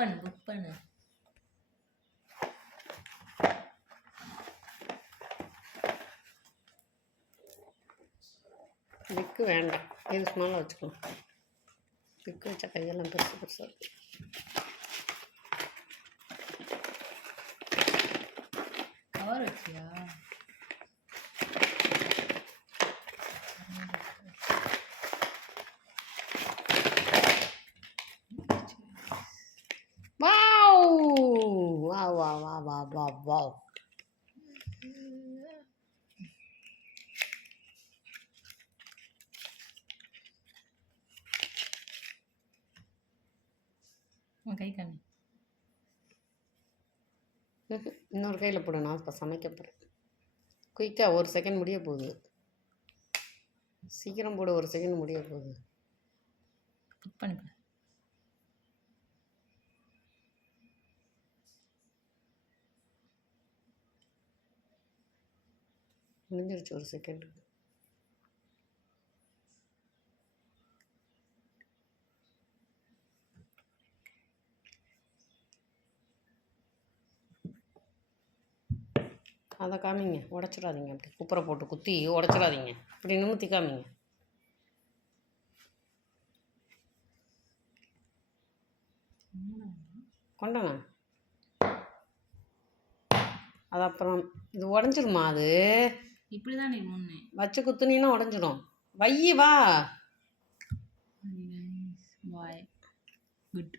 Book பண்ணு. பிக்கு வேண்டாம், இது ஸ்மாலாக வச்சுக்கலாம். பிக்கு வச்சா கையெல்லாம் பெருசு பெருசாக இருக்கும். கவர் வச்சியா? வாவ். கை காமி. இன்னொரு கையில் போடு, நான் இப்போ சமைக்க போகிறேன். குயிக்காக 1 செகண்ட் முடிய போகுது. சீக்கிரம் போடு, 1 செகண்ட் முடிய போகுது. புக் பண்ணு. முடிஞ்சிருச்சு 1 செகண்ட். அதை காமிங்க, உடச்சிடாதீங்க. அப்படி குப்பரை போட்டு குத்தி உடச்சிடாதீங்க. இப்படி நிமித்தி காமிங்க. கொண்டாங்க. அது அப்புறம் இது உடஞ்சிருமா? அது இப்படி தான் நீ முன்னே வச்சு குத்துனீன்னா உடஞ்சிடும். வையி வா. குட்.